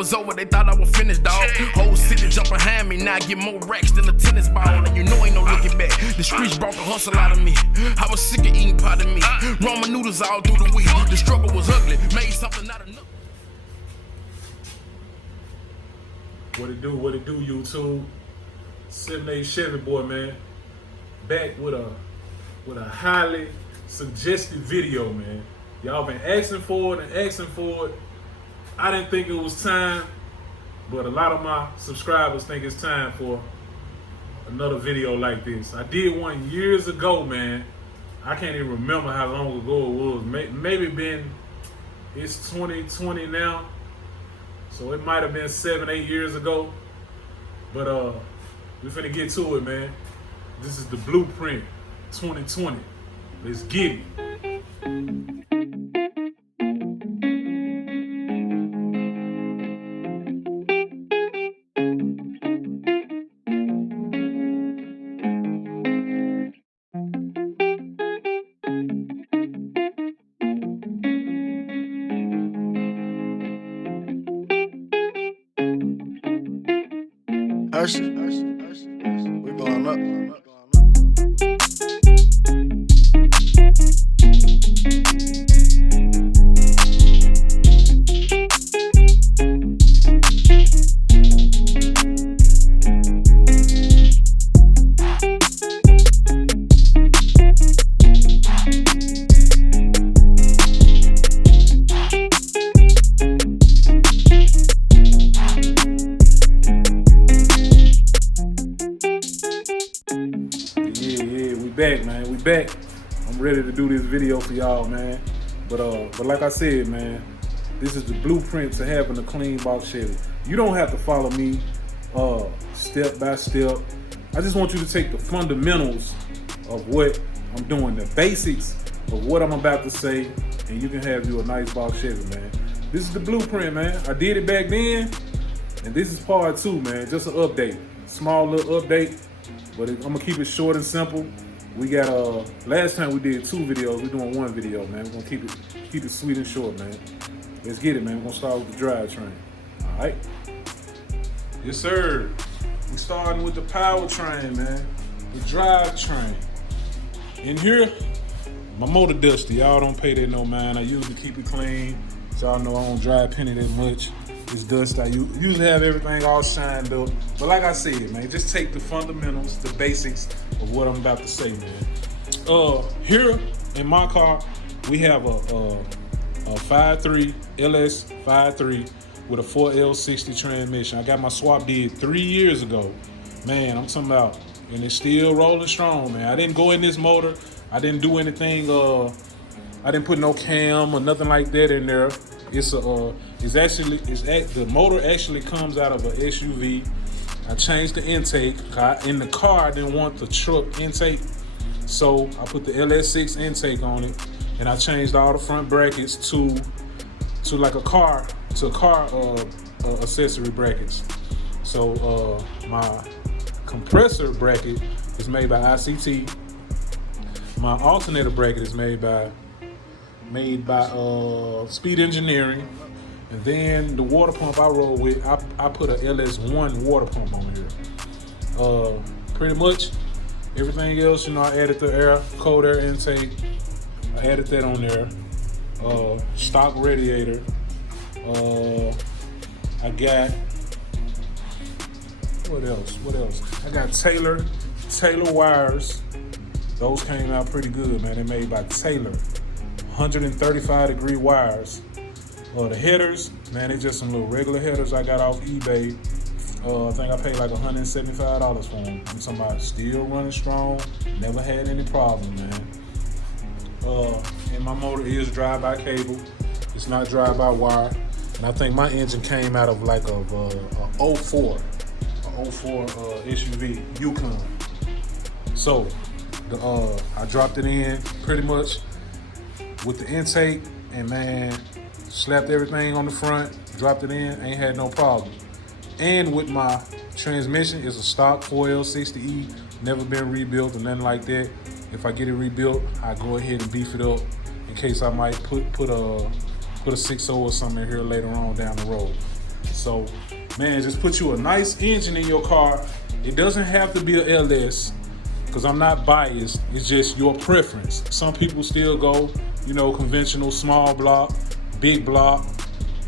was over, they thought I was finished, dog. Whole city jump behind me, now I get more racks than a tennis ball. And you know ain't no looking back. The streets brought the hustle out of me. I was sick of eating pot of meat. Ramen noodles all through the week. The struggle was ugly, made something out of nothing. What it do, YouTube? 7-8 Chevy boy, man. Back with a highly suggested video, man. Y'all been asking for it. I didn't think it was time, but a lot of my subscribers think it's time for another video like this. I did one years ago, man. I can't even remember how long ago it was. Maybe it's 2020 now. So it might have been 7-8 years ago. But we finna get to it, man. This is the Blueprint 2020. Let's get it. We blowing up. Back, man. We back. I'm ready to do this video for y'all, man. But like I said, man, this is the blueprint to having a clean box Chevy. You don't have to follow me step by step. I just want you to take the fundamentals of what I'm doing, the basics of what I'm about to say, and you can have you a nice box Chevy, man. This is the blueprint, man. I did it back then, and this is part 2, man. Just an update, small little update, but I'm gonna keep it short and simple. We got last time we did 2 videos, we're doing 1 video, man. We're gonna keep it sweet and short, man. Let's get it, man. We're gonna start with the drivetrain. All right. Yes, sir. We starting with the powertrain, man. The drivetrain. In here, my motor dusty. Y'all don't pay that no mind. I usually keep it clean. So y'all know I don't drive Penny that much. It's dust. I usually have everything all shined up. But like I said, man, just take the fundamentals, the basics of what I'm about to say, man. Here in my car, we have a 5.3 LS 5.3 with a 4L60 transmission. I got my swap did 3 years ago. Man, I'm talking about, and it's still rolling strong, man. I didn't go in this motor. I didn't do anything. I didn't put no cam or nothing like that in there. The motor actually comes out of an SUV. I changed the intake. In the car, I didn't want the truck intake, so I put the LS6 intake on it, and I changed all the front brackets to like a car accessory brackets. So my compressor bracket is made by ICT. My alternator bracket is made by Speed Engineering. And then the water pump I roll with, I put a LS1 water pump on here. Pretty much everything else, you know, I added the cold air intake. I added that on there. Stock radiator. I got, what else? I got Taylor wires. Those came out pretty good, man. They're made by Taylor. 135-degree wires. The headers, man, they just some little regular headers I got off eBay. I think I paid like $175 for them. I'm talking about still running strong, never had any problem, man. And my motor is drive-by cable. It's not drive-by-wire. And I think my engine came out of like a 04 SUV Yukon. So I dropped it in pretty much with the intake, and man, slapped everything on the front, dropped it in, ain't had no problem. And with my transmission, it's a stock 4L60E, never been rebuilt or nothing like that. If I get it rebuilt, I go ahead and beef it up in case I might put a 6.0 or something in here later on down the road. So, man, just put you a nice engine in your car. It doesn't have to be a LS, because I'm not biased. It's just your preference. Some people still go, conventional small block, big block,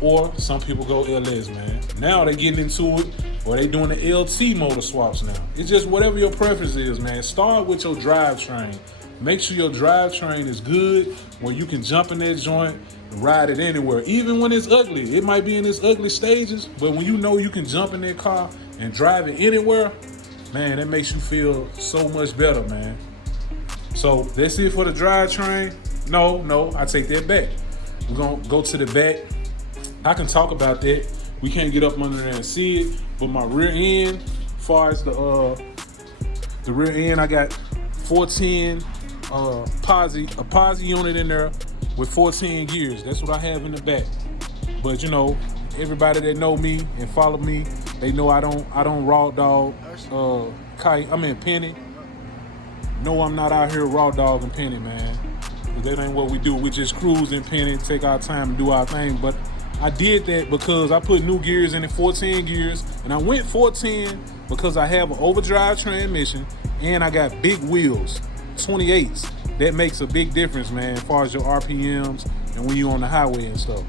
or some people go LS, man. Now they getting into it, or they doing the LT motor swaps now. It's just whatever your preference is, man. Start with your drivetrain. Make sure your drivetrain is good, where you can jump in that joint and ride it anywhere. Even when it's ugly, it might be in its ugly stages, but when you know you can jump in that car and drive it anywhere, man, that makes you feel so much better, man. So that's it for the drivetrain. No, I take that back. We're gonna go to the back. I can talk about that. We can't get up under there and see it, but my rear end, as far as the rear end, I got 410 a posi unit in there with 14 gears. That's what I have in the back. But everybody that know me and follow me, they know I don't raw dog penny. No, I'm not out here raw dog and penny, man. That ain't what we do. We just cruise and penny, take our time and do our thing. But I did that because I put new gears in it, 14 gears, and I went 410 because I have an overdrive transmission and I got big wheels, 28s. That makes a big difference, man, as far as your RPMs and when you're on the highway and stuff.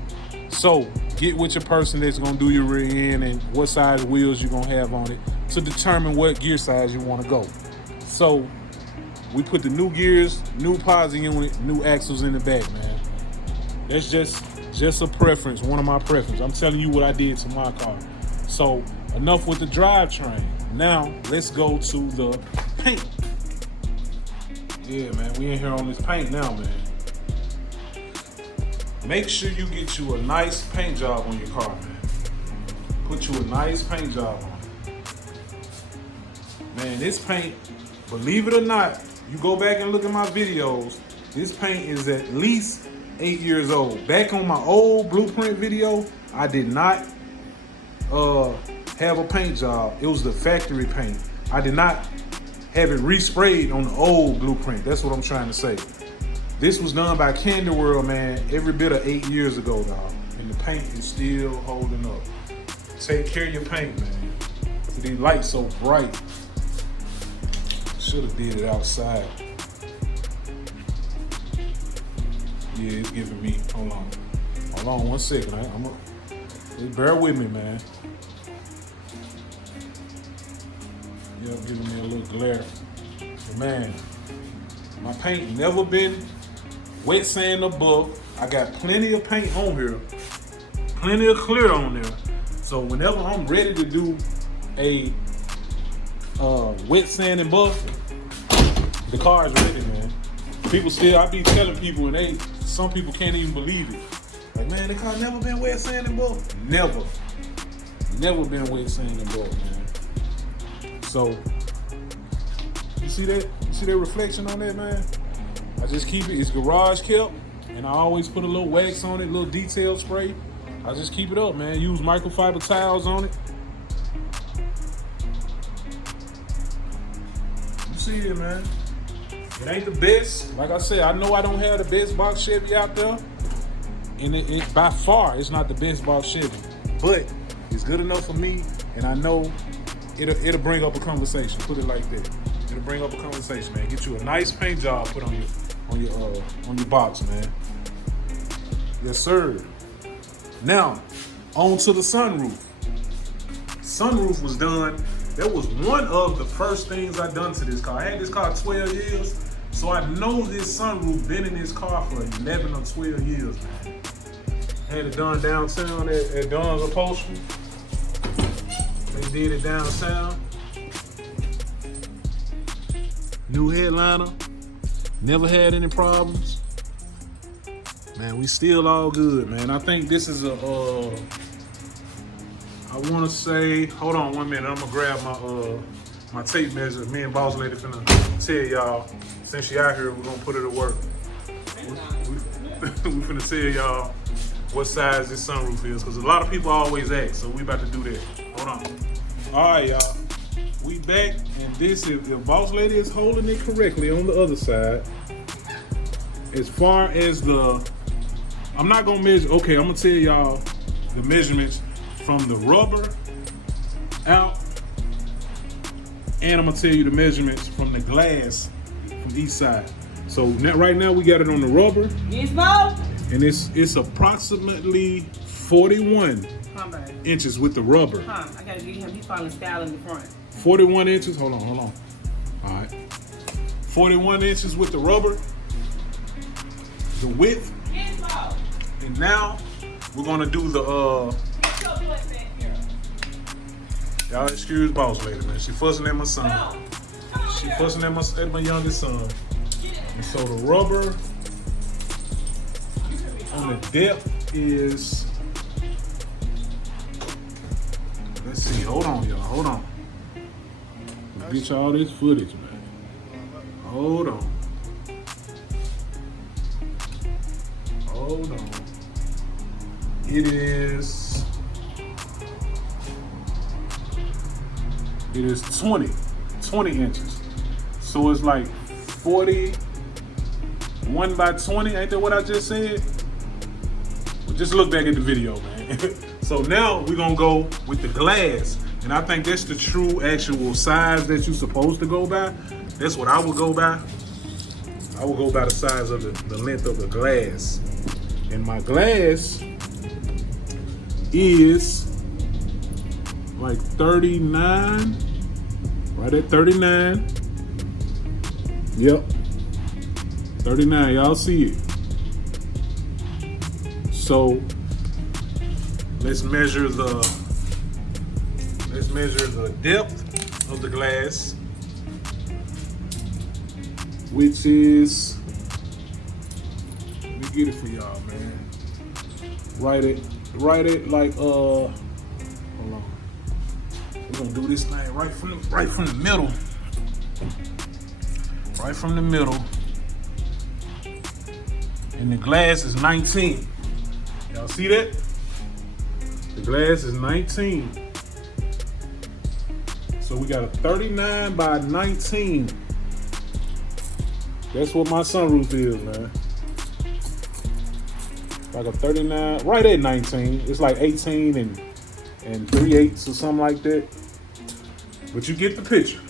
So get with your person that's gonna do your rear end and what size wheels you're gonna have on it to determine what gear size you wanna go. So we put the new gears, new posi unit, new axles in the back, man. That's just a preference, one of my preferences. I'm telling you what I did to my car. So enough with the drivetrain. Now let's go to the paint. Yeah, man, we in here on this paint now, man. Make sure you get you a nice paint job on your car, man. Put you a nice paint job on it. Man, this paint, believe it or not, you go back and look at my videos, this paint is at least 8 years old. Back on my old blueprint video, I did not have a paint job. It was the factory paint. I did not have it resprayed on the old blueprint. That's what I'm trying to say. This was done by Candy World, man, every bit of 8 years ago, dog. And the paint is still holding up. Take care of your paint, man. These lights so bright. Should have did it outside. Yeah, it's giving me, hold on 1 second. Just bear with me, man. Yeah, giving me a little glare. But man, my paint never been wet sand or buff. I got plenty of paint on here, plenty of clear on there. So whenever I'm ready to do a wet sand and buff, the car is ready, man. I be telling people, and some people can't even believe it. Like, man, the car never been wet sand and buff. Never been wet sand and buff, man. So you see that? You see that reflection on that, man? I just keep it. It's garage kept, and I always put a little wax on it, a little detail spray. I just keep it up, man. Use microfiber tiles on it. You see it, man. It ain't the best. Like I said, I know I don't have the best box Chevy out there. And it by far, it's not the best box Chevy. But it's good enough for me, and I know it'll bring up a conversation. Put it like that. It'll bring up a conversation, man. Get you a nice paint job put on your box, man. Yes, sir. Now, on to the sunroof. Sunroof was done. That was one of the first things I done to this car. I had this car 12 years, so I know this sunroof been in this car for 11 or 12 years, man. Had it done downtown at Don's Upholstery. They did it downtown. New headliner. Never had any problems. Man, we still all good, man. I think this is I want to say, hold on 1 minute. I'm gonna grab my tape measure. Me and Boss Lady finna tell y'all, since she out here, we're gonna put her to work. We finna tell y'all what size this sunroof is, because a lot of people always ask, so we about to do that. Hold on. All right, y'all. We back, and this is, if Boss Lady is holding it correctly on the other side, as far as I'm not gonna measure, okay, I'm gonna tell y'all the measurements from the rubber out, and I'm gonna tell you the measurements from the glass from each side. So right now we got it on the rubber, and it's approximately 41 inches with the rubber. I gotta get him. He's following style in the front. 41 inches. Hold on. All right. 41 inches with the rubber, the width. And now we're gonna do the y'all excuse boss lady, man. She fussing at my son. She fussing at my youngest son. And so the rubber on the depth is, let's see, hold on y'all, hold on. Get y'all this footage, man. Hold on. Hold on. It is 20 inches. So it's like 41 by 20. Ain't that what I just said? Well, just look back at the video, man. So now we're gonna go with the glass. And I think that's the true actual size that you're supposed to go by. That's what I would go by. I would go by the size of the length of the glass. And my glass is like 39, right at 39. Yep, 39, y'all see it. So let's measure the depth of the glass, which is, let me get it for y'all, man. Right at like hold on. We're gonna do this thing right from the middle. Right from the middle. And the glass is 19. Y'all see that? The glass is 19. So we got a 39 by 19. That's what my sunroof is, man. Like a 39, right at 19. It's like 18 and 3/8 or something like that. But you get the picture.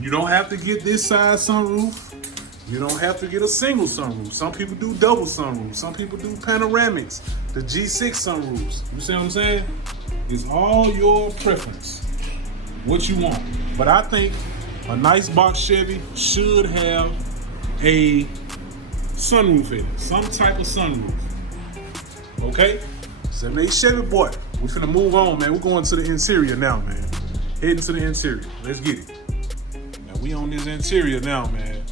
You don't have to get this size sunroof. You don't have to get a single sunroof. Some people do double sunroofs. Some people do panoramics, the G6 sunroofs. You see what I'm saying? It's all your preference, what you want. But I think a nice box Chevy should have a sunroof in it, some type of sunroof. Okay? 78 Chevy boy. We finna move on, man. We're going to the interior now, man. Heading to the interior. Let's get it. Now we on this interior now, man.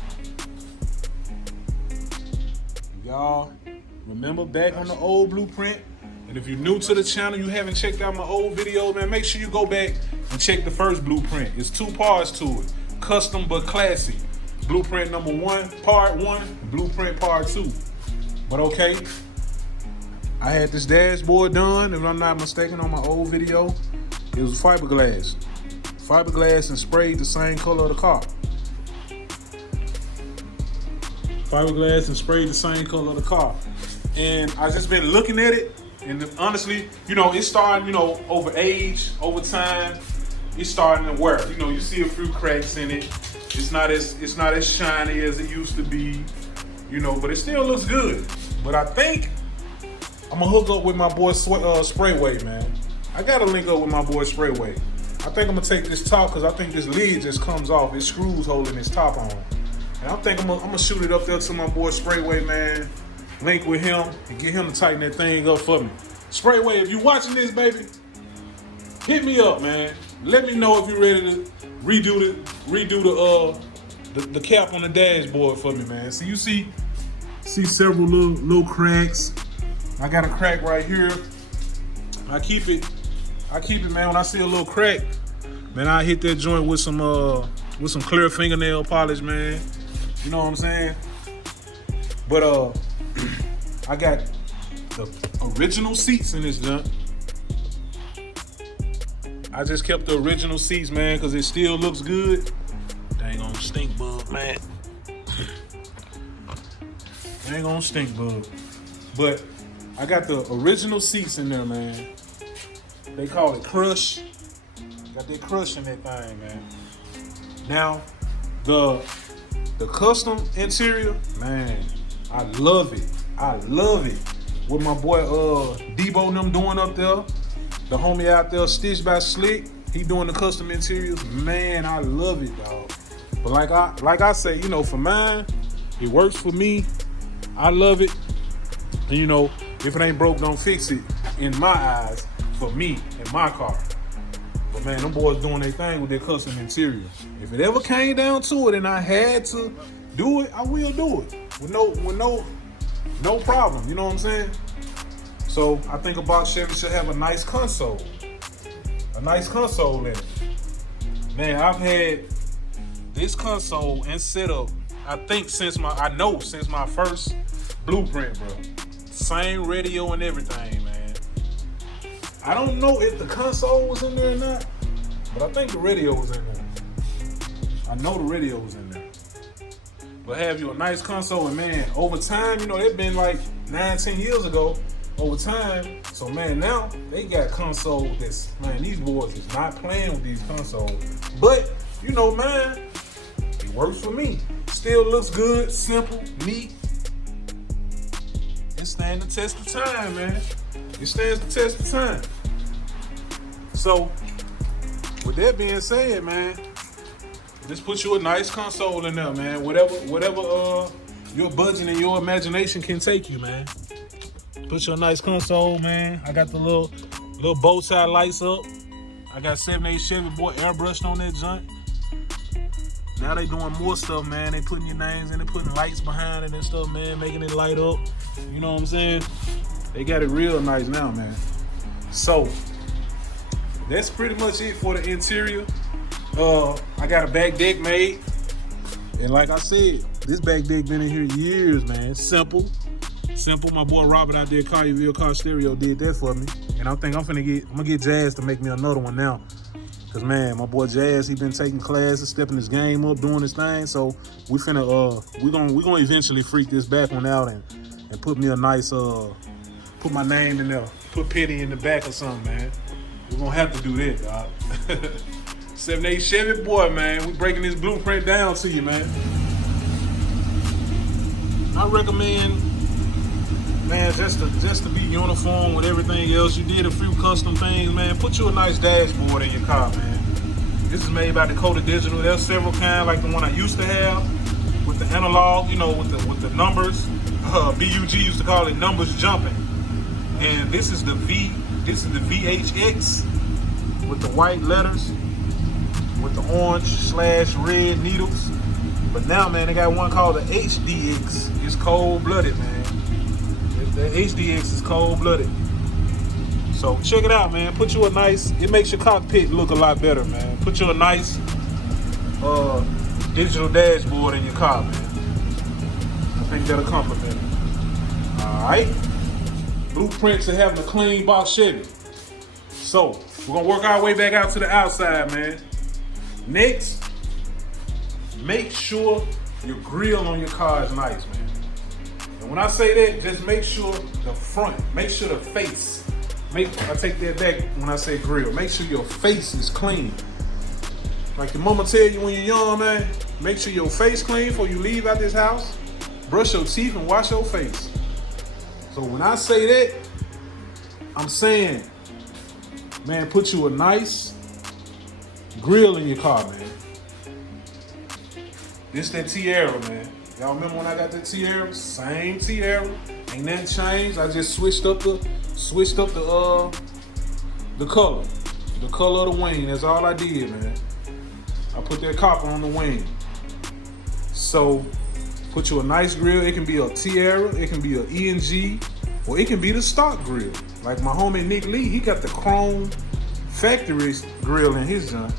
Y'all remember back on the old blueprint? And if you're new to the channel, you haven't checked out my old video, man, make sure you go back and check the first blueprint. It's 2 parts to it. Custom but classy. Blueprint number 1, part 1, blueprint part 2. But okay, I had this dashboard done, if I'm not mistaken, on my old video. It was fiberglass. Fiberglass and sprayed the same color of the car. Fiberglass and sprayed the same color of the car. And I just been looking at it, and honestly, you know, it's starting, you know, over age, over time, it's starting to wear. You know, you see a few cracks in it. It's not as shiny as it used to be, you know, but it still looks good. But I think I'm gonna hook up with my boy Sprayway, man. I gotta link up with my boy Sprayway. I think I'm gonna take this top, because I think this lid just comes off. It's screws holding this top on. And I think I'm gonna shoot it up there to my boy Sprayway, man. Link with him and get him to tighten that thing up for me. Sprayway, if you watching this, baby, hit me up, man. Let me know if you're ready to redo the cap on the dashboard for me, man. So you see several little cracks. I got a crack right here. I keep it, man. When I see a little crack, man, I hit that joint with some clear fingernail polish, man. You know what I'm saying? But I got the original seats in this junk. I just kept the original seats, man, because it still looks good. Dang on stink bug, man. Dang on stink bug. But I got the original seats in there, man. They call it crush. Got that crush in that thing, man. Now, the custom interior, man, I love it. I love it. What my boy Debo and them doing up there. The homie out there, Stitch by Slick, he doing the custom interiors. Man, I love it, dog. But like I say, you know, for mine, it works for me. I love it. And you know, if it ain't broke, don't fix it. In my eyes, for me, in my car. But man, them boys doing their thing with their custom interior. If it ever came down to it and I had to do it, I will do it. With no problem. You know what I'm saying? So I think a box Chevy should have a nice console. A nice console in it. Man, I've had this console and setup, I think since my first blueprint, bro. Same radio and everything, man. I don't know if the console was in there or not, but I think the radio was in there. I know the radio was in there. But have you a nice console, and man, over time, you know, it's been like 9-10 years ago, over time. So man, now they got console that's, man, these boys is not playing with these consoles. But, you know, man, it works for me. Still looks good, simple, neat. It stands the test of time, man. It stands the test of time. So, with that being said, man, just put you a nice console in there, man. Whatever your budget and your imagination can take you, man. Put you a nice console, man. I got the little bow tie lights up. I got 7/8 Chevy boy airbrushed on that junk. Now they doing more stuff, man. They putting your names in, they putting lights behind it and stuff, man, making it light up. You know what I'm saying? They got it real nice now, man. So that's pretty much it for the interior. I got a back deck made, and like I said, this back deck been in here years, man. Simple. My boy Robert out there, Car Stereo, did that for me, and I think I'm gonna get Jazz to make me another one now. Cause man, my boy Jazz, he been taking classes, stepping his game up, doing his thing. So we gonna eventually freak this back one out and put me a nice put my name in there, put Petty in the back or something, man. We're gonna have to do that, dog. 7/8 Chevy boy, man. We breaking this blueprint down to you, man. I recommend, man, just to be uniform with everything else. You did a few custom things, man. Put you a nice dashboard in your car, man. This is made by Dakota Digital. There's several kinds, like the one I used to have with the analog, you know, with the numbers. BUG used to call it numbers jumping. And this is the VHX with the white letters, with the orange/red needles. But now, man, they got one called the HDX. It's cold-blooded, man. The HDX is cold-blooded. So check it out, man. Put you a nice, it makes your cockpit look a lot better, man. Put you a nice digital dashboard in your car, man. I think that'll compliment it. Alright. Blueprints of having a clean box Chevy. So, we're gonna work our way back out to the outside, man. Next, make sure your grill on your car is nice, man. And when I say that, just make sure the front, make sure the face, I take that back when I say grill. Make sure your face is clean. Like your mama tell you when you're young, man, make sure your face clean before you leave out this house. Brush your teeth and wash your face. So when I say that, I'm saying, man, put you a nice grill in your car, man. This that Tiara, man. Y'all remember when I got that Tiara? Same Tiara. Ain't nothing changed. I just switched up the color. The color of the wing. That's all I did, man. I put that copper on the wing. So put you a nice grill. It can be a Tiara, it can be a ENG, or it can be the stock grill. Like my homie Nick Lee, he got the chrome factory grill in his junk.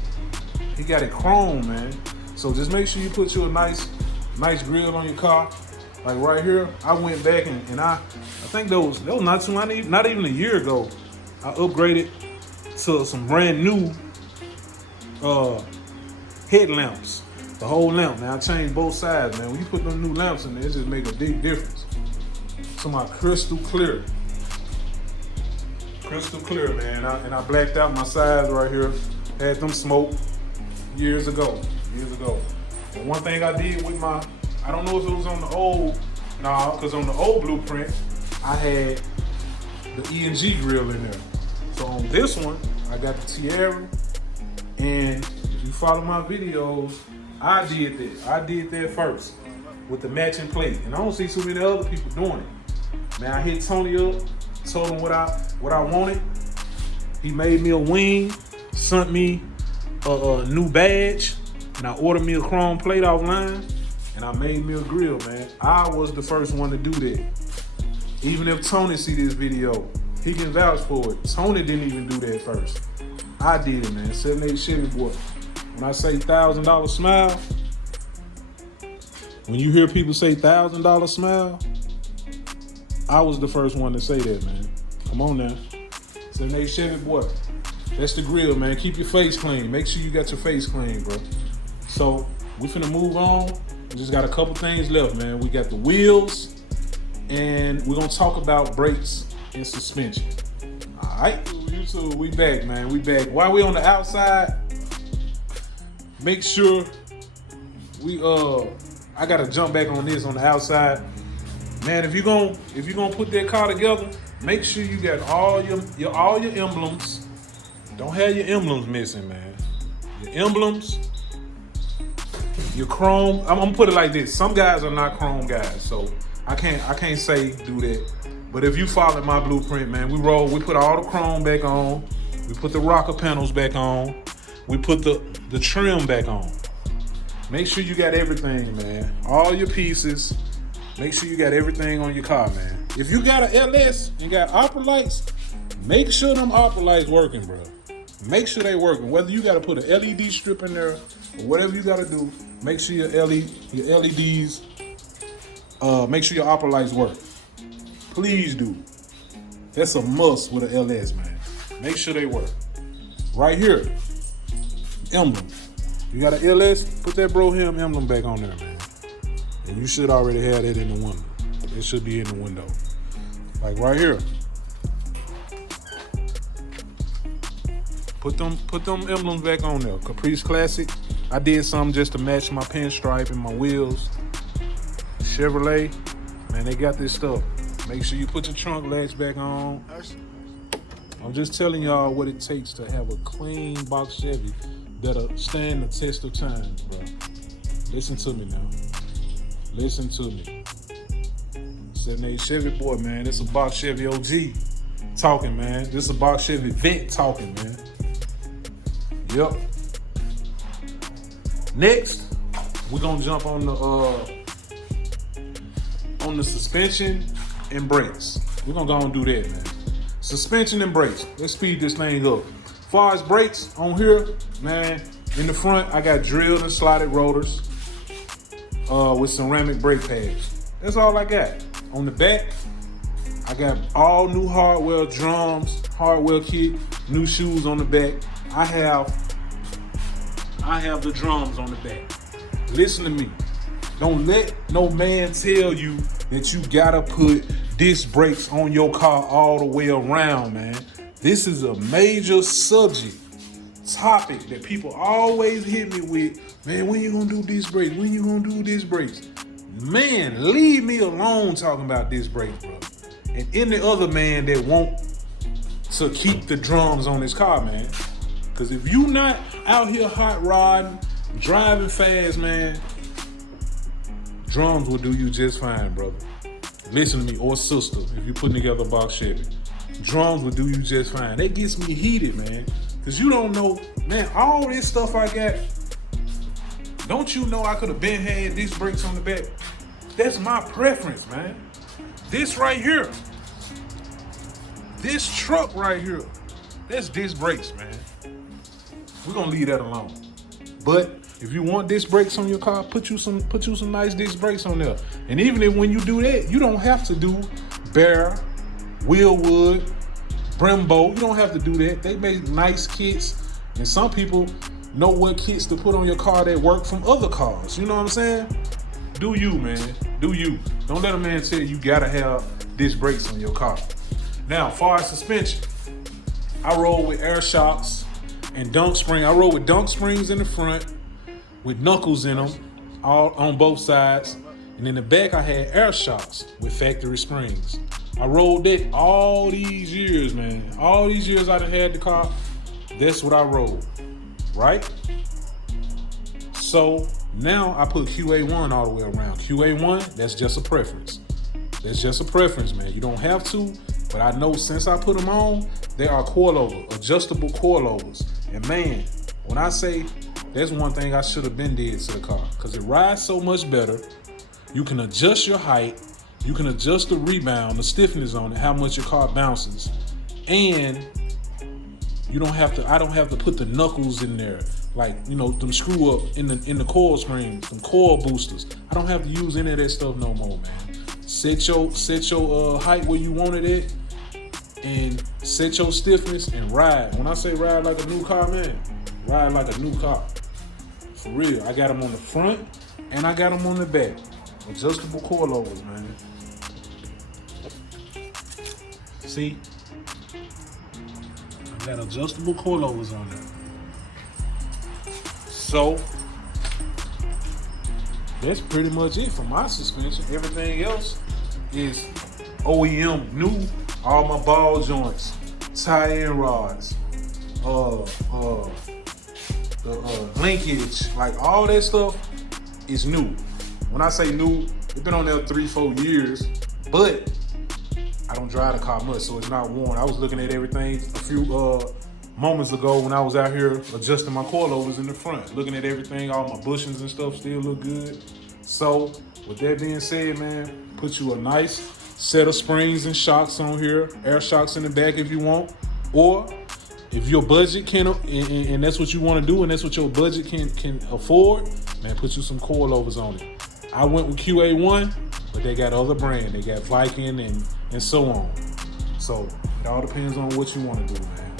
He got it chrome, man. So just make sure you put you a nice grill on your car. Like right here, I went back and I think that was not even a year ago. I upgraded to some brand new headlamps. The whole lamp. Now I changed both sides, man. When you put them new lamps in there, it just make a big difference. So my crystal clear Crystal clear, man. And I blacked out my sides right here. Had them smoked years ago. And one thing I did with my, I don't know if it was on the old, because on the old blueprint, I had the E&G grill in there. So on this one, I got the Tierra, and if you follow my videos, I did that. I did that first with the matching plate, and I don't see too many other people doing it. Man, I hit Tony up, told him what I wanted. He made me a wing, sent me a new badge, and I ordered me a chrome plate offline, and I made me a grill, man. I was the first one to do that. Even if Tony see this video, he can vouch for it. Tony didn't even do that first. I did it, man. 78 Chevy boy. When I say $1,000 smile, when you hear people say $1,000 smile, I was the first one to say that, man. Come on now. 78 Chevy boy. That's the grill, man. Keep your face clean. Make sure you got your face clean, bro. So we finna move on. We just got a couple things left, man. We got the wheels, and we're gonna talk about brakes and suspension. All right, YouTube, we back, man. We back. While we on the outside, make sure we I gotta jump back on this on the outside, man. If you gonna put that car together, make sure you got all your emblems. Don't have your emblems missing, man. Your emblems, your chrome. I'm gonna put it like this: some guys are not chrome guys, so I can't say do that. But if you follow my blueprint, man, we put all the chrome back on. We put the rocker panels back on. We put the trim back on. Make sure you got everything, man. All your pieces. Make sure you got everything on your car, man. If you got an LS and got opera lights, make sure them opera lights working, bro. Make sure they working. Whether you got to put an LED strip in there or whatever you got to do, make sure your LEDs, make sure your opera lights work. Please do. That's a must with an LS, man. Make sure they work. Right here, emblem. You got an LS, put that Broham emblem back on there, man. And you should already have that in the window. It should be in the window. Like right here. Put them emblems back on there. Caprice Classic. I did something just to match my pinstripe and my wheels. Chevrolet, man, they got this stuff. Make sure you put your trunk latch back on. I'm just telling y'all what it takes to have a clean box Chevy that'll stand the test of time, bro. Listen to me now. Listen to me. 78 Chevy boy, man. This a box Chevy OG talking, man. This a box Chevy vet talking, man. Yep. Next, we're gonna jump on the suspension and brakes. We're gonna go and do that, man. Suspension and brakes. Let's speed this thing up. As far as brakes on here, man, in the front, I got drilled and slotted rotors with ceramic brake pads. That's all I got. On the back, I got all new hardware drums, hardware kit, new shoes on the back. I have the drums on the back. Listen to me. Don't let no man tell you that you gotta put disc brakes on your car all the way around, man. This is a major subject, topic that people always hit me with. Man, when you gonna do disc brakes? When you gonna do disc brakes? Man, leave me alone talking about disc brakes, bro. And any other man that want to keep the drums on his car, man. Because if you not out here hot rodding, driving fast, man, drums will do you just fine, brother. Listen to me, or sister, if you're putting together a box Chevy. Drums will do you just fine. That gets me heated, man. Because you don't know, man, all this stuff I got, don't you know I could have been had disc brakes on the back? That's my preference, man. This right here, this truck right here, that's disc brakes, man. We're gonna leave that alone. But if you want disc brakes on your car, put you some nice disc brakes on there. And even if when you do that, you don't have to do Bear, Wheelwood, Brembo. You don't have to do that. They make nice kits, and some people know what kits to put on your car that work from other cars. You know what I'm saying? Do you, man? Do you? Don't let a man tell you gotta have disc brakes on your car. Now, as far as suspension, I roll with air shocks and dunk spring. I roll with dunk springs in the front with knuckles in them, all on both sides. And in the back, I had air shocks with factory springs. I rolled it all these years, man. All these years I done had the car, that's what I rolled, right? So now I put QA1 all the way around. QA1, that's just a preference. That's just a preference, man. You don't have to, but I know since I put them on, they are coilover, adjustable coilovers. And man, when I say that's one thing I should have been did to the car, because it rides so much better. You can adjust your height, you can adjust the rebound, the stiffness on it, how much your car bounces, and you don't have to. I don't have to put the knuckles in there, like, you know, them screw up in the coil springs, them coil boosters. I don't have to use any of that stuff no more, man. Set your height where you want it at, and set your stiffness and ride. When I say ride like a new car, man, ride like a new car. For real. I got them on the front and I got them on the back. Adjustable coilovers, man. See? I got adjustable coilovers on there. So, that's pretty much it for my suspension. Everything else is OEM new. All my ball joints, tie-in rods, the linkage, like all that stuff is new. When I say new, it's been on there 3-4 years, but I don't drive the car much, so it's not worn. I was looking at everything a few moments ago when I was out here adjusting my coilovers in the front, looking at everything, all my bushings and stuff still look good. So with that being said, man, put you a nice set of springs and shocks on here, air shocks in the back if you want, or if your budget can, and that's what you want to do, and that's what your budget can afford, man, put you some coilovers on it. I went with QA1, but they got other brands. They got Viking and so on. So it all depends on what you want to do, man.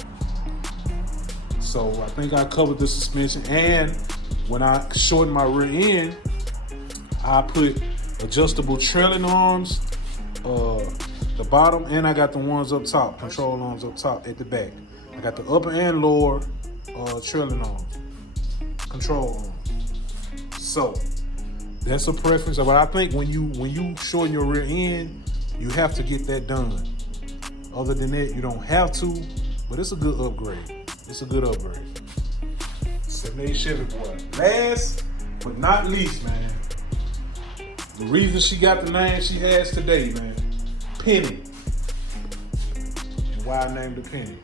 So I think I covered the suspension, and when I shortened my rear end, I put adjustable trailing arms, the bottom, and I got the ones up top, control arms up top at the back. I got the upper and lower trailing arms, control arms. So that's a preference, but I think when you shorten your rear end, you have to get that done. Other than that, you don't have to, but it's a good upgrade. It's a good upgrade. 78 Chevy boy. Last but not least, man, the reason she got the name she has today, man, Penny. And why I named her Penny.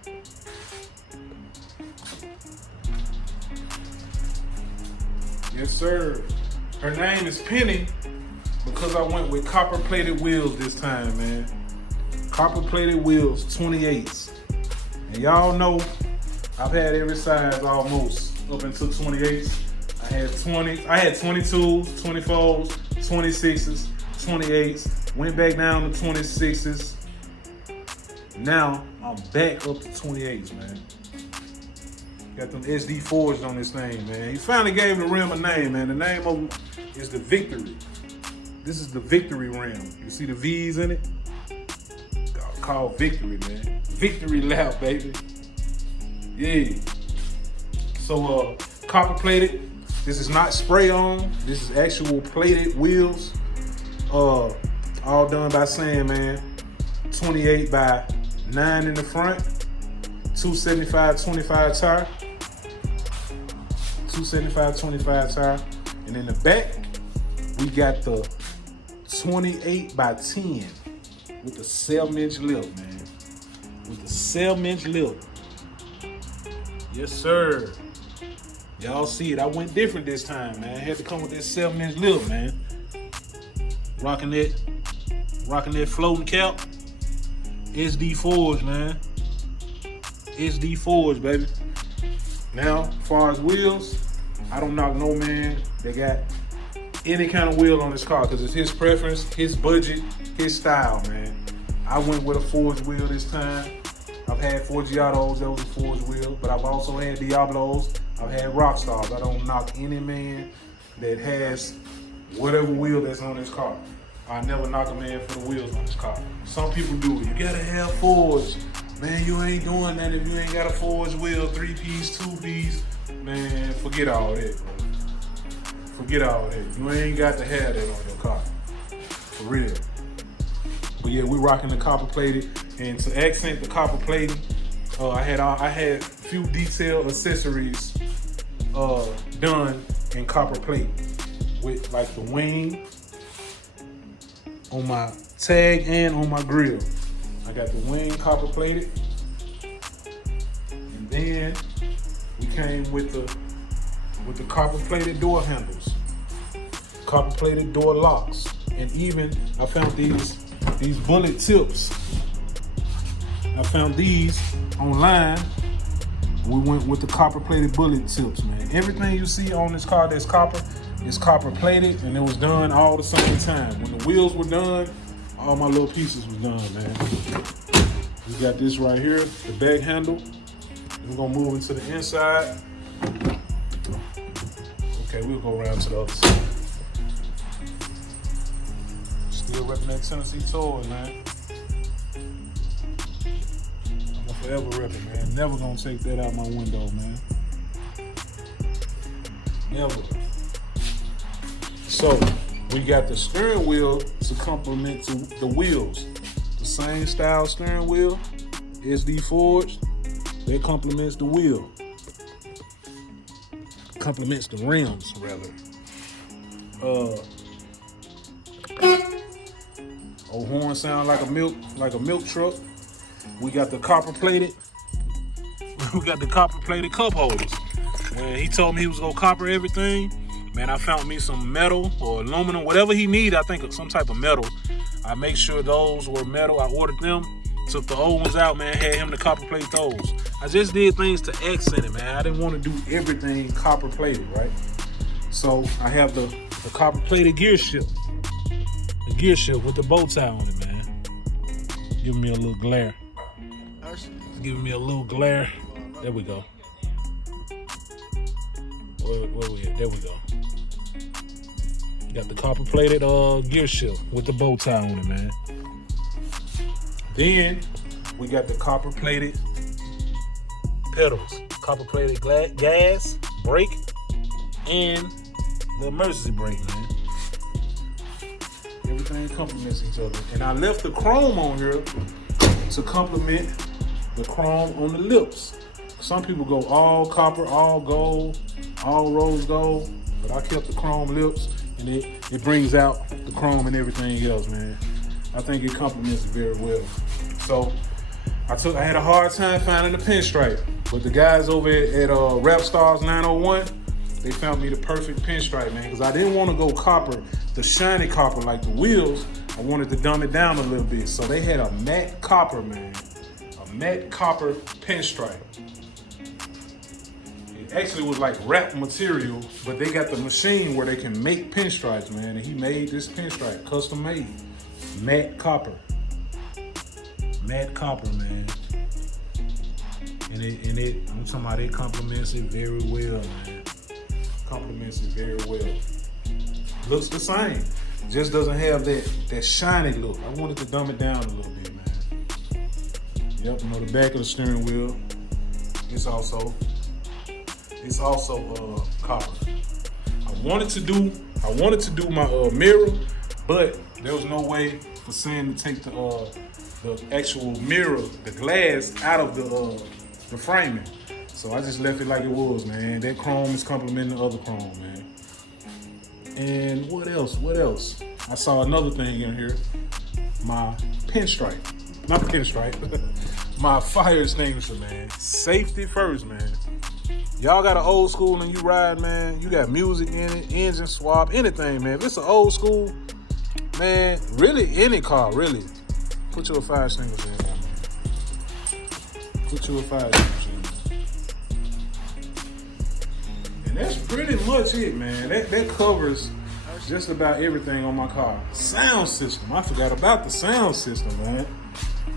Yes, sir. Her name is Penny because I went with copper-plated wheels this time, man. Copper-plated wheels, 28s. And y'all know I've had every size almost up until 28s. I had 22s, 24s, 26s, 28s. Went back down to 26s. Now I'm back up to 28s, man. Got them SD forged on this thing, man. He finally gave the rim a name, man. The name of them is the Victory. This is the Victory rim. You see the V's in it? Called Victory, man. Victory lap, baby. Yeah. So, copper plated. This is not spray on. This is actual plated wheels. All done by Sam, man. 28 by 9 in the front. 275/25 tire. 275/25 tire. And in the back, we got the 28 by 10 with the 7-inch lip, man. With the 7-inch lip. Yes, sir. Y'all see it. I went different this time, man. I had to come with that 7-inch lip, man. Rocking that floating cap. SD forged, man. SD forged, baby. Now, as far as wheels, I don't knock no man that got any kind of wheel on this car because it's his preference, his budget, his style, man. I went with a forged wheel this time. I've had Forgiatos that was a forged wheel, but I've also had Diablos. I've had Rockstars. I don't knock any man that has whatever wheel that's on his car. I never knock a man for the wheels on his car. Some people do it. You gotta have forged. man, you ain't doing that if you ain't got a forged wheel, 3-piece, 2-piece. Man, forget all that, bro. Forget all that. You ain't got to have that on your car. For real. But yeah, we rocking the copper plated. And to accent the copper plating, I had a few detailed accessories done in copper plate. With like the wing on my tag and on my grill. I got the wing copper plated. And then we came with the copper plated door handles, copper plated door locks, and even I found these bullet tips. I found these online. We went with the copper plated bullet tips, man. Everything you see on this car that's copper is copper plated, and it was done all the same time. When the wheels were done, all my little pieces was done, man. We got this right here, the back handle. We're gonna move into the inside. Okay, we'll go around to the other side. Still repping that Tennessee toy, man. I'm gonna forever rep it, man. Never gonna take that out my window, man. Never. So, we got the steering wheel to complement to the wheels. The same style steering wheel, SD forged, that complements the wheel. Complements the rims, rather. Old horn sound like a milk truck. We got the copper plated. We got the copper plated cup holders. When he told me he was gonna copper everything, man, I found me some metal or aluminum, whatever he need. I think some type of metal. I make sure those were metal. I ordered them. Took the old ones out, man. Had him to copper plate those. I just did things to accent it, man. I didn't want to do everything copper plated, right? So I have the copper plated gear shift. The gear shift with the bow tie on it, man. Giving me a little glare. It's giving me a little glare. There we go. Where we at? There we go. Got the copper plated gear shift with the bow tie on it, man. Then we got the copper plated pedals, copper plated gas, brake, and the emergency brake, man. Everything complements each other. And I left the chrome on here to complement the chrome on the lips. Some people go all copper, all gold, all rose gold, but I kept the chrome lips, and it brings out the chrome and everything else, man. I think it complements it very well. So I had a hard time finding the pinstripe, but the guys over at Rap Stars 901, they found me the perfect pinstripe, man, because I didn't want to go copper, the shiny copper like the wheels. I wanted to dumb it down a little bit. So they had a matte copper, man, a matte copper pinstripe. It actually was like wrap material, but they got the machine where they can make pinstripes, man, and he made this pinstripe, custom made, matte copper. Matte copper, man. And I'm talking about it complements it very well, man. Complements it very well. Looks the same. Just doesn't have that shiny look. I wanted to dumb it down a little bit, man. Yep, you know, the back of the steering wheel is also copper. I wanted to do my mirror, but there was no way for Sam to take the actual mirror, the glass, out of the framing. So I just left it like it was, man. That chrome is complementing the other chrome, man. And what else? I saw another thing in here. My pinstripe. Not the pinstripe. My fire extinguisher, man. Safety first, man. Y'all got an old school and you ride, man. You got music in it, engine swap, anything, man. If it's an old school, man, really any car, really. Put your fire extinguisher in there, man. Put your fire extinguisher in there. And that's pretty much it, man. That covers just about everything on my car. Sound system. I forgot about the sound system, man.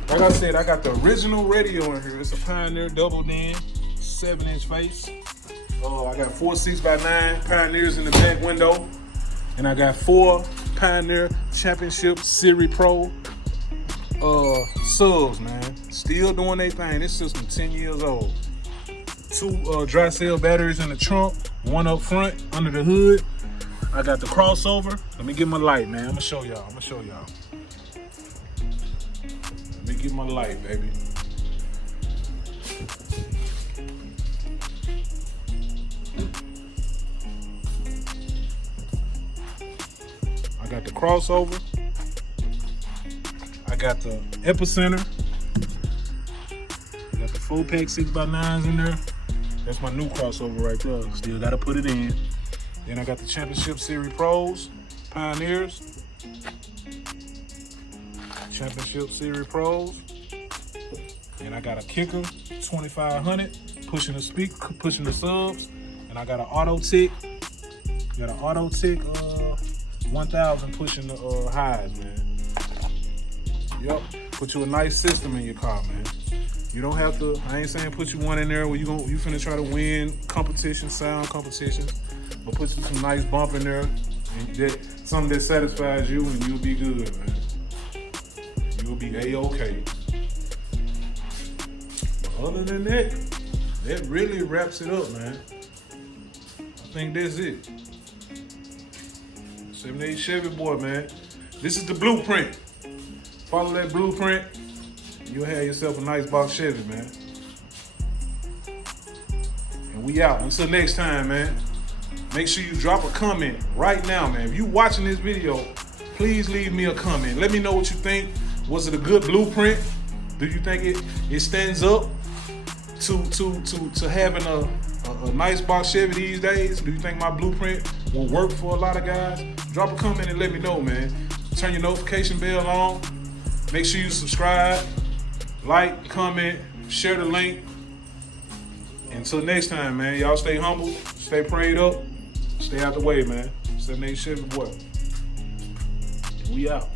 Like I said, I got the original radio in here. It's a Pioneer double din, 7-inch face. I got 4 6x9 Pioneers in the back window. And I got 4 Pioneer Championship Series Pro subs, man. Still doing their thing. This system 10 years old. 2 dry cell batteries in the trunk, 1 up front under the hood. I got the crossover. Let me get my light, man. I'm gonna show y'all. Let me get my light, baby. I got the crossover. I got the epicenter. I got the 4-pack 6x9s in there. That's my new crossover right there. Still gotta put it in. Then I got the Championship Series Pros, Pioneers. Championship Series Pros. And I got a Kicker 2500 pushing the subs. And I got an Auto Tick. Got an Auto Tick 1000 pushing the highs, man. Yup. Put you a nice system in your car, man. You don't have to, I ain't saying put you one in there where you finna try to win competition, sound competition, but put you some nice bump in there, and something that satisfies you, and you'll be good, man. You'll be A-okay. But other than that, that really wraps it up, man. I think that's it. 78 Chevy boy, man. This is the blueprint. Follow that blueprint. You'll have yourself a nice box Chevy, man. And we out. Until next time, man. Make sure you drop a comment right now, man. If you watching this video, please leave me a comment. Let me know what you think. Was it a good blueprint? Do you think it stands up to having a nice box Chevy these days? Do you think my blueprint will work for a lot of guys? Drop a comment and let me know, man. Turn your notification bell on. Make sure you subscribe. Like, comment, share the link. Until next time, man, y'all stay humble, stay prayed up, stay out the way, man. 78 Chevy boy. We out.